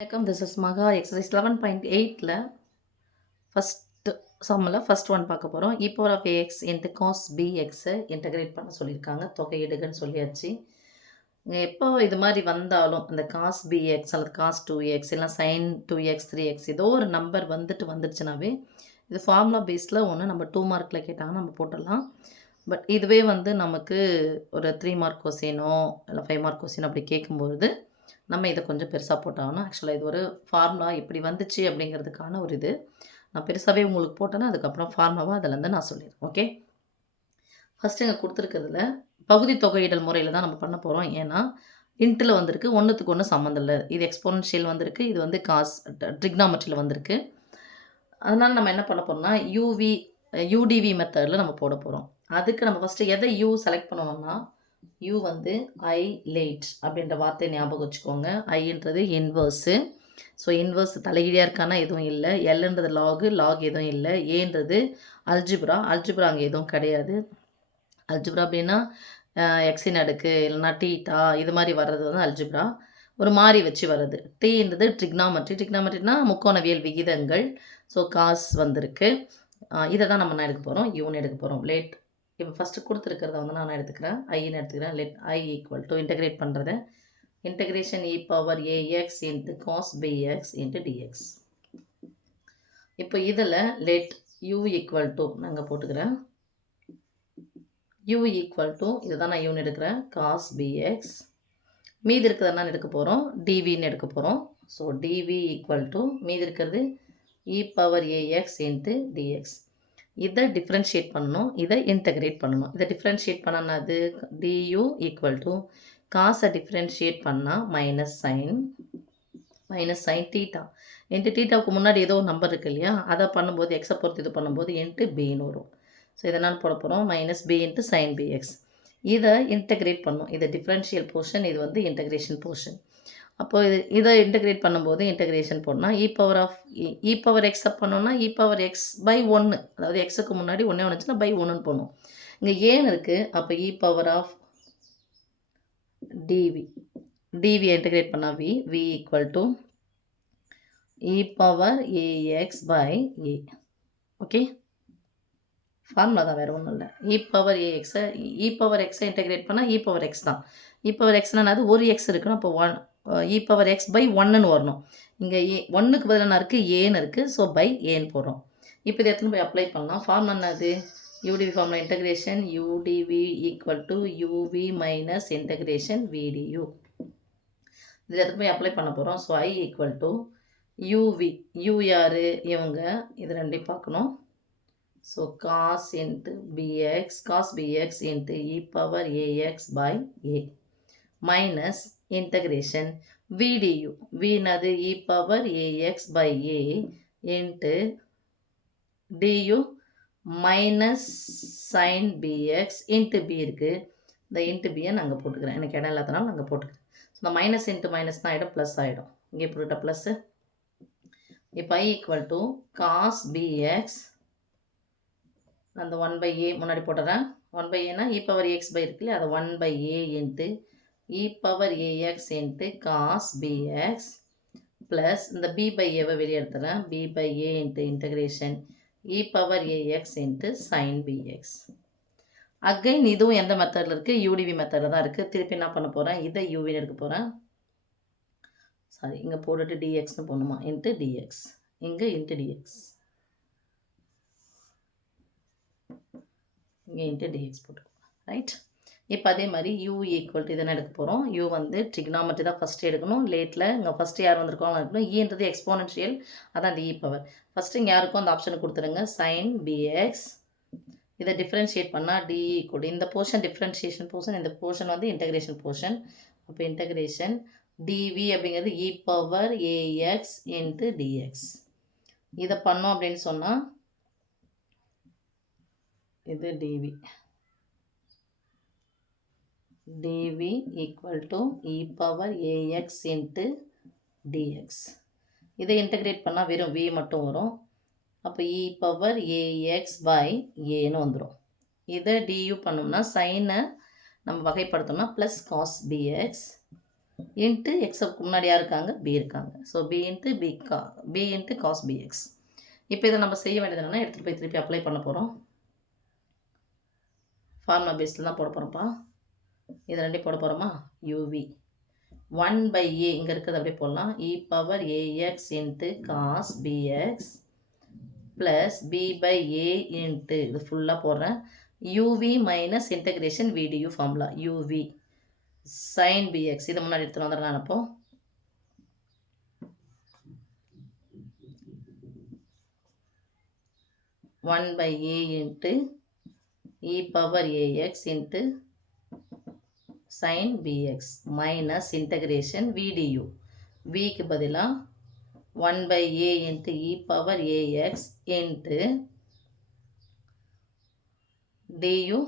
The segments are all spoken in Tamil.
வணக்கம். This is Maha. எக்ஸசைஸ் 11.8ல ஃபர்ஸ்ட் ஒன் பார்க்க போகிறோம். E power of ax into cos பிஎக்ஸை இன்டகிரேட் பண்ண சொல்லியிருக்காங்க. தொகையிடுகன்னு சொல்லியாச்சு. எப்போ இது மாதிரி வந்தாலும் அந்த காஸ் பிஎக்ஸ் அல்லது காஸ் 2x இல்லை சைன் 2x 3x ஏதோ ஒரு நம்பர் வந்துடுச்சுனாவே இது ஃபார்முலா பேஸில் ஒன்று நம்ம 2 மார்க்கில் கேட்டாங்கன்னா நம்ம போட்டுடலாம். பட் இதுவே நமக்கு ஒரு 3 மார்க் கொஸ்டினோ இல்லை 5 மார்க் கொஸ்டின் அப்படி கேட்கும்பொழுது நம்ம இதை கொஞ்சம் பெருசாக போட்டாகணும். ஆக்சுவலாக இது ஒரு ஃபார்முலா இப்படி வந்துச்சு அப்படிங்கிறதுக்கான ஒரு இது நான் பெருசாகவே உங்களுக்கு போட்டேன்னா அதுக்கப்புறம் ஃபார்முலாவாக அதிலேருந்து நான் சொல்லிடுறேன். ஓகே, ஃபஸ்ட்டு இங்கே கொடுத்துருக்கிறதுல பகுதி தொகையிடல் முறையில் தான் நம்ம பண்ண போகிறோம். ஏன்னா இன்ட்டில் வந்திருக்கு, ஒன்றுத்துக்கு ஒன்று சம்மந்தம் இல்லை. இது எக்ஸ்போனன்ஷியல் வந்திருக்கு, இது காஸ் ட்ரிக்னாமெட்ரியில் வந்திருக்கு. அதனால் நம்ம என்ன பண்ண போகிறோம்னா யூடிவி மெத்தடில் நம்ம போட போகிறோம். அதுக்கு நம்ம ஃபஸ்ட்டு எதை செலக்ட் பண்ணணும்னா யூ ஐ லேட் அப்படின்ற வார்த்தை ஞாபகம் வச்சுக்கோங்க. ஐன்றது இன்வர்ஸு. ஸோ இன்வர்ஸ் தலைகீழியாக இருக்கானா எதுவும் இல்லை. எல்ன்றது லாக் எதுவும் இல்லை. ஏன்றது அல்ஜிப்ரா அங்கே எதுவும் கிடையாது. அல்ஜிப்ரா அப்படின்னா எக்ஸின் அடுக்கு இல்லைனா டீட்டா இது மாதிரி வர்றது அல்ஜிப்ரா. ஒரு மாறி வச்சு வர்றது. டீன்றது ட்ரிக்னாமெட்ரினா முக்கோணவியல் விகிதங்கள். ஸோ காஸ் வந்திருக்கு. இதை தான் நம்ம எடுக்க போகிறோம். யூன்னு எடுக்க போகிறோம். லேட் இப்போ ஃபஸ்ட்டு கொடுத்துருக்கிறத நான் எடுத்துக்கிறேன். ஐன்னு எடுத்துக்கிறேன். Let I equal to integrate பண்ணுறத integration e power ax into cos px into dx. இப்போ இதில் லெட் யூ ஈக்குவல் டு நாங்கள் போட்டுக்கிறேன். யூ ஈக்குவல் டு இதுதான் நான் யூன்னு எடுக்கிறேன். காஸ் பிஎக்ஸ் மீதி இருக்கிறது நான் எடுக்க போகிறோம். டிவின்னு எடுக்க போகிறோம். ஸோ டிவி ஈக்குவல் டு மீதி இருக்கிறது இ பவர் ஏஎக்ஸ் இன்ட்டு டிஎக்ஸ். இதை டிஃப்ரென்ஷியேட் பண்ணணும், இதை இன்டகிரேட் பண்ணணும். இதை டிஃப்ரென்ஷியேட் பண்ணாது டியூ ஈக்குவல் டு காசை டிஃப்ரென்ஷியேட் பண்ணால் மைனஸ் சைன் டீட்டா இன்ட்டு டீட்டாவுக்கு முன்னாடி ஏதோ ஒரு நம்பர் இருக்குது இல்லையா, அதை பண்ணும்போது எக்ஸை பொறுத்து இது பண்ணும்போது இன்ட்டு பின்னு வரும். ஸோ இதை நான் போட போகிறோம் minus B into sine px. இதை இன்டகிரேட் பண்ணணும். இது டிஃப்ரென்ஷியல் போர்ஷன், இது இன்டகிரேஷன் போர்ஷன். அப்போது இதை இன்டகிரேட் பண்ணும்போது இன்டகிரேஷன் போடணும். இ பவர் எக்ஸ் பண்ணோன்னா இ பவர் எக்ஸ் பை 1, அதாவது எக்ஸுக்கு முன்னாடி ஒன்றே வந்துச்சுன்னா பை 1ன்னு போடணும். இங்கே ஏன்னு இருக்குது. அப்போ இ பவர் ஆஃப் டிவியை இன்டகிரேட் பண்ணால் V equal to E power ax by A. Okay, formula தான், வேறு ஒன்றும் இல்லை. இ பவர் எக்ஸை இன்டகிரேட் பண்ணால் இ பவர் எக்ஸ் தான். இ பவர் எக்ஸ்னால் அது ஒரு எக்ஸ் இருக்குன்னு அப்போ இ பவர் எக்ஸ் பை 1ன்னு வரணும். இங்கே ஒன்றுக்கு பதிலாக இருக்குது ஏன்னு இருக்குது. ஸோ பை ஏன்னு போடுறோம். இப்போ இதை எத்தனை போய் அப்ளை பண்ணலாம். ஃபார்ம் என்னது? Udv formula integration udv equal to uv minus integration vdu. இதில் எத்தனை போய் அப்ளை பண்ண போகிறோம். So I equal to uv. U யார்? இவங்க. இது ரெண்டையும் பார்க்கணும். So cos into bx into e power ax by a minus integration vdu. வினது e power ax by a into du minus sine bx into b இருக்குது. இந்த இன்ட்டு பியை நாங்கள் போட்டுக்கிறேன். எனக்கு இடம் இல்லாதனால நாங்கள் போட்டுக்கிறேன். ஸோ இந்த மைனஸ் இன்ட்டு மைனஸ் தான் ஆகிடும், ப்ளஸ் ஆகிடும். இங்கே போட்டுட்டா ப்ளஸ்ஸு. இப்போ I equal to cos bx அந்த 1/a முன்னாடி போட்டுறேன். 1/aனா இ பவர் எக்ஸ் பை இருக்குல்ல, அதை 1/a into e power ax into cos bx plus இந்த பி பை ஏவை வெளியே எடுத்துறேன். B by a into integration e power ax into sine bx. Again இதுவும் எந்த மெத்தடில் இருக்குது? யூடிவி மெத்தடில் தான் இருக்குது. திருப்பி என்ன பண்ண போகிறேன், இதை யூவின்னு எடுக்க போகிறேன். சாரி, இங்கே போட்டுட்டு டிஎக்ஸ்னு போடணுமா, இன்ட்டு டிஎக்ஸ். இங்கே இன்ட்டு டிஎக்ஸ், இங்கே இன்ட்டு டிஎக்ஸ் போட்டுருக்கோம். ரைட். இப்போ அதே மாதிரி யூ ஈக்குவல் டு இதெல்லாம் எடுக்க போகிறோம். யூ ட்ரிக்னாமெட்ரி தான் ஃபஸ்ட்டு எடுக்கணும். லேட்டில் இங்கே ஃபஸ்ட்டு யார் வந்திருக்கோம் இருக்கணும். ஈன்றது எக்ஸ்போனன்ஷியல், அதான் அந்த இ பவர். ஃபஸ்ட்டு இங்கே யாருக்கும் அந்த ஆப்ஷனை கொடுத்துருங்க. Sine px. இதை டிஃப்ரென்ஷியேட் பண்ணால் டி ஈக்குவல் இந்த போர்ஷன் டிஃப்ரென்ஷியேஷன் போர்ஷன், இந்த போர்ஷன் இன்டகிரேஷன் போர்ஷன். அப்போ இன்டகிரேஷன் டிவி அப்படிங்கிறது E power ax into dx. இதை பண்ணோம் அப்படின்னு சொன்னால் இது D V equal to E power ax into dx. இதை இன்டகிரேட் பண்ணால் வெறும் வி மட்டும் வரும். அப்போ இ பவர் ஏஎக்ஸ் பை ஏன்னு வந்துடும். இதை டியூ பண்ணோம்னா சைனை நம்ம வகைப்படுத்தோம்னா ப்ளஸ் காஸ் பிஎக்ஸ் இன்ட்டு எக்ஸுக்கு முன்னாடி யார் இருக்காங்க, பி இருக்காங்க. So B into cos B X. இப்போ இதை நம்ம செய்ய வேண்டியது என்னென்னா, எடுத்துகிட்டு போய் திருப்பி அப்ளை பண்ண போகிறோம். ஃபார்முலா பேஸில் தான் போட போகிறோம்ப்பா. இது ரெண்டையும் போட போகிறோமா, யூவி 1/a இங்கே இருக்கிறது அப்படியே போடலாம். e power ax into cos bx plus b/a into இது ஃபுல்லாக போடுறேன். Uv minus integration vdu formula uv sine px. இதை முன்னாடி எடுத்துகிட்டு வந்துடுறேன். அப்போ one by a into e power ax into sin bx minus integration vdu. vக்கு பதிலாக 1/a into e power ax into du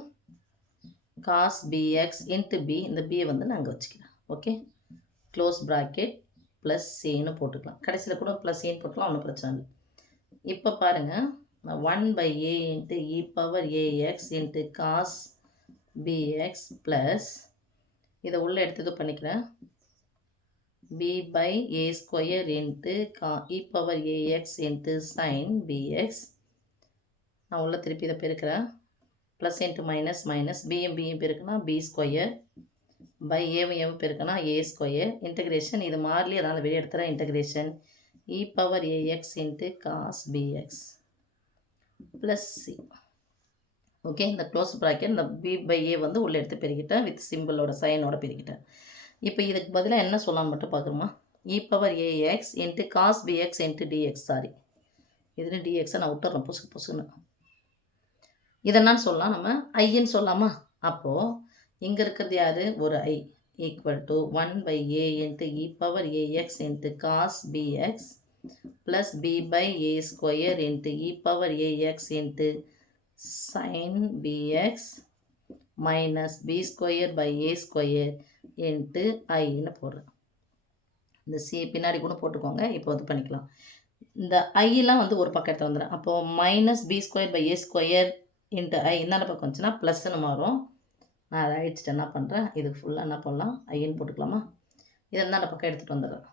cos px into b. இந்த பியை வந்து நாங்கள் வச்சுக்கிறேன். ஓகே, க்ளோஸ் ப்ராக்கெட் ப்ளஸ் சின்னு போட்டுக்கலாம். கடைசியில் கூட ப்ளஸ் சின்னு போட்டுக்கலாம், ஒன்றும் பிரச்சனை இல்லை. இப்போ பாருங்கள், 1/a into e power ax into cos bx plus இதை உள்ளே எடுத்து பண்ணிக்கிறேன். b/a square into e power ax into sine bx. நான் உள்ளே திருப்பி இதை பெருக்கிறேன். ப்ளஸ் இன்ட்டு மைனஸ் மைனஸ் பியும் பெருக்குனா பி ஸ்கொயர் பை ஏவும் பெருக்குனா ஏ ஸ்கொயர் இன்டகிரேஷன். இது மாறலி, அதனால் வெளியே எடுத்துகிறேன். Integration e power ax into cos bx plus c. Okay, இந்த க்ளோஸ் ப்ராக்கெட் இந்த b/a வந்து உள்ளே எடுத்து பெருக்கிட்டேன், வித் சிம்பிளோட சைனோட பெருக்கிட்டேன். இப்போ இதுக்கு பதிலாக என்ன சொல்லலாம்னு மட்டும் பார்க்குறோமா, e power ax into cos px into dx. Sorry, இதில் டிஎக்ஸை நான் விட்டுறேன் புசுன்னு. இதை நான் சொல்லலாம், நம்ம ஐன்னு சொல்லலாமா. அப்போது இங்கே இருக்கிறது யார், ஒரு I equal to 1/a into e power ax into cos bx plus b/a square into e power ax into sin bx minus b square by a square into iன்னு போடுறேன். இந்த c பின்னாடி கூட போட்டுக்கோங்க. இப்போ வந்து பண்ணிக்கலாம். இந்த ஐலாம் வந்து ஒரு பக்கம் எடுத்து வந்துடுறேன். அப்போது minus b square by A square into I இந்த பக்கம் வந்துச்சுன்னா ப்ளஸ்ன்னு மாறும். நான் அதை அழிச்சிட்டு என்ன பண்ணுறேன், இதுக்கு ஃபுல்லாக என்ன பண்ணலாம், ஐன்னு போட்டுக்கலாமா. இதை இந்த பக்கம் எடுத்துகிட்டு வந்துடுறேன்.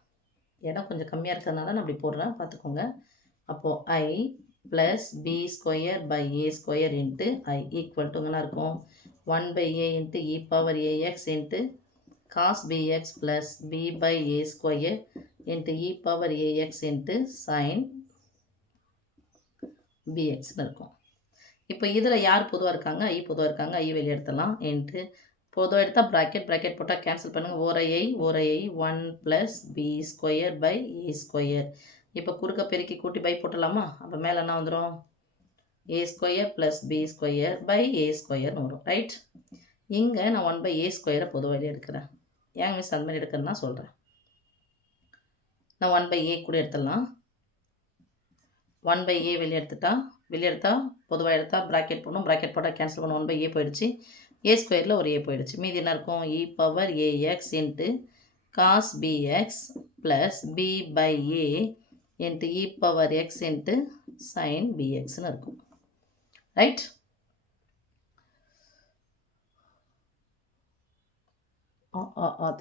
இடம் கொஞ்சம் கம்மியாக இருக்கிறதுனால நான் அப்படி போடுறேன், பார்த்துக்கோங்க. அப்போது I plus B square by A square into I equal டுங்கன்னா இருக்கும் 1/a into e power ax into cos bx plus b/a square into e power ax into sine பிஎக்ஸ்னு இருக்கும். இப்போ இதில் யார் பொதுவாக இருக்காங்க, ஐ பொதுவாக இருக்காங்க. ஐ வெளியே எடுத்துடலாம். இன்ட்டு பொதுவாக எடுத்தால் ப்ராக்கெட் போட்டால் கேன்சல் பண்ணுங்கள். ஓரையை 1 plus B square by A square. இப்போ குறுக்க பெருக்கி கூட்டி பை போட்டலாமா. அப்போ மேலே என்ன வந்துடும், a square plus B square by a ஸ்கொயர்னு வரும். ரைட், இங்கே நான் 1/a ஸ்கொயரை பொதுவாக எடுக்கிறேன். ஏன் மிஸ் அந்த மாதிரி எடுக்கிறேன்னு நான் சொல்கிறேன். நான் 1/a கூட எடுத்துடலாம். 1/a வெளியே எடுத்தா பொதுவாக எடுத்தால் ப்ராக்கெட் போடணும். ப்ராக்கெட் போட்டால் கேன்சல் பண்ணணும். 1/a போயிடுச்சு. ஏ ஸ்கொயரில் ஒரு ஏ போயிடுச்சு. மீதி என்ன இருக்கும், e power ax into cos bx plus b/a into e power x into sine பிஎக்ஸ்னு இருக்கும். ரைட்,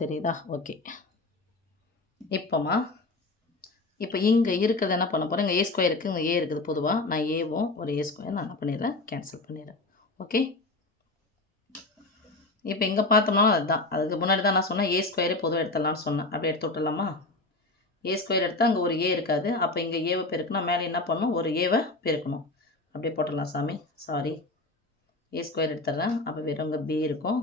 தெரியுதா. ஓகே, இப்போ இங்கே இருக்கிறது என்ன பண்ண போகிறேன், இங்கே ஏ ஸ்கொயர் இருக்குது, இங்கே ஏ இருக்குது. பொதுவாக நான் ஏவும் ஒரு ஏ ஸ்கொயர் நான் என்ன பண்ணிடுறேன், கேன்சல் பண்ணிடுறேன். ஓகே, இப்போ இங்கே பார்த்தோம்னா அதுதான், அதுக்கு முன்னாடி தான் நான் சொன்னேன் ஏ ஸ்கொயரே பொதுவாக எடுத்துடலாம்னு சொன்னேன். அப்படியே எடுத்து விட்டுலாமா. ஏ ஸ்கொயர் எடுத்தால் அங்கே ஒரு ஏ இருக்காது. அப்போ இங்கே ஏவை பெருக்குனா மேலே என்ன பண்ணணும், ஒரு ஏவை பெருக்கணும். அப்படியே போட்டலாம் சாமி. சாரி, ஏ ஸ்கொயர் எடுத்துடுறேன். அப்போ வெறும் இங்கே பி இருக்கும்.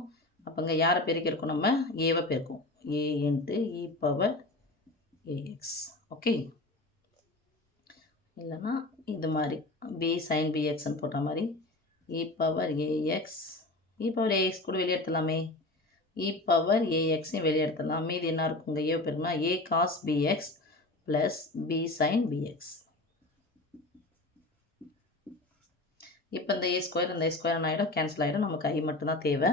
அப்போ இங்கே யாரை பெருக்கிருக்கோம், நம்ம ஏவை பெருக்கும். ஏ into e power ax. Okay, இல்லைன்னா இது மாதிரி பி சைன் பிஎக்ஸ்ன்னு போட்ட மாதிரி இ பவர் ஏஎக்ஸ் கூட வெளியே எடுத்துடலாமே. இ பவர் ஏஎக்ஸையும் வெளியே எடுத்துடலாம். மீதி என்ன இருக்குங்க, ஏ பெருக்குனா a cos bx plus b sine bx. இப்போ இந்த ஏ ஸ்கொயர் ஆகிடும், கேன்சல் ஆகிடும். நமக்கு ஐ மட்டும்தான் தேவை.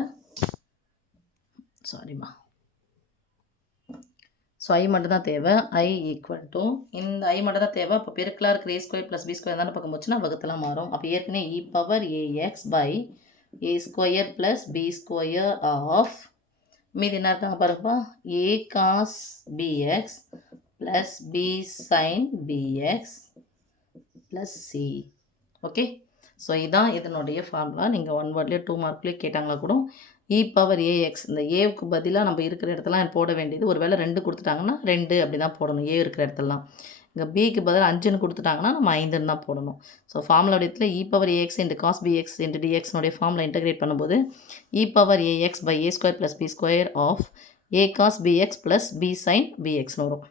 சாரிம்மா, ஸோ ஐ மட்டும் தான் தேவை. ஐ ஈக்குவல் டு இந்த ஐ மட்டும் தான் தேவை. இப்போ பெருக்கலாக இருக்கிற a square plus B square தானே பக்கம் போச்சுன்னா வகுத்தலாம் மாறும். அப்போ ஏற்கனவே e power ax by A square plus B square of மீதி என்ன இருக்காங்க பாருங்கப்பா, a cos bx plus b sine bx plus c. Okay, so இதான் இதனுடைய ஃபார்முலா. நீங்கள் 1 வேர்ட்லேயே 2 மார்க்லேயே கேட்டாங்களா கூட இ பவர் ஏஎக்ஸ், இந்த ஏவுக்கு பதிலாக நம்ம இருக்கிற இடத்துலாம் போட வேண்டியது, ஒரு வேளை 2 கொடுத்துட்டாங்கன்னா 2 அப்படி தான் போடணும் ஏ இருக்கிற இடத்துலலாம். இங்கே பிக்கு பதிலாக 5ன்னு கொடுத்துட்டாங்கன்னா நம்ம 5ன்னு தான் போடணும். ஸோ ஃபார்முலா இடத்துல e power ax into cos px into டிஎக்ஸ்னுடைய ஃபார்முலா இன்டகிரேட் பண்ணும்போது e power ax by A square plus B square of a cos bx plus b sine bx வரும்.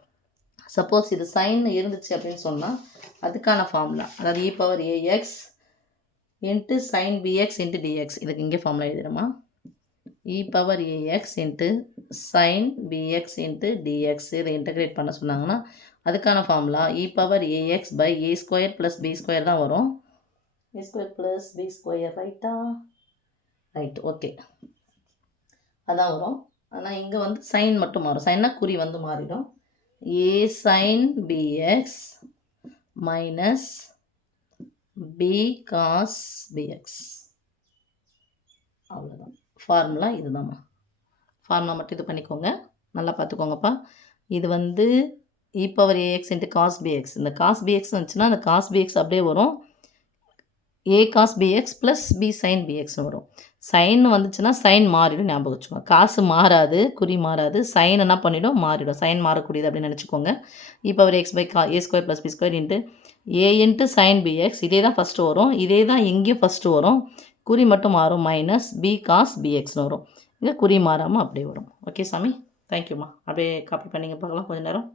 சப்போஸ் இது சைன் இருந்துச்சு அப்படின்னு சொன்னால் அதுக்கான ஃபார்முலா, அதாவது e power ax into sine bx into dx, இதுக்கு இங்கே ஃபார்முலா எழுதிடுமா, e power ax into sine bx into dx, இதை இன்டகிரேட் பண்ண சொன்னாங்கன்னா அதுக்கான formula e power ax by A square plus B square தான் வரும். A square plus B square, ரைட்டா? ரைட், ஓகே, அதான் வரும். ஆனால் இங்கே வந்து சைன் மட்டும் மாறும். சைன்னா குறி வந்து மாறிடும். A sine bx minus b cos bx, அவ்வளோதான் ஃபார்முலா. இதுதான்மா ஃபார்முலா, மட்டும் இது பண்ணிக்கோங்க, நல்லா பார்த்துக்கோங்கப்பா. இது வந்து e power ax into cos bx, இந்த காஸ் பிஎக்ஸ் வந்துச்சுன்னா அந்த காஸ் பிஎக்ஸ் அப்படியே வரும், a cos bx plus b sine bx வரும். சைன் வந்துச்சுன்னா சைன் மாறிடும், ஞாபகம் வச்சுக்கோங்க. காசு மாறாது, குறி மாறாது, சைன் என்ன பண்ணிடும், மாறிடும். சைன் மாறக்கூடியது அப்படின்னு நினச்சிக்கோங்க. E power x by A square plus B square into a into sine bx, இதே தான் ஃபஸ்ட்டு வரும், இதே தான் எங்கேயும் ஃபஸ்ட்டு வரும், குறி மட்டும் மாறும், மைனஸ் பி காஸ் பிஎக்ஸ்னு வரும். இங்கே குறி மாறாமல் அப்படியே வரும். ஓகே சாமி, தேங்க்யூம்மா. அப்படியே காப்பி பண்ணிங்க பார்க்கலாம் கொஞ்சம் நேரம்.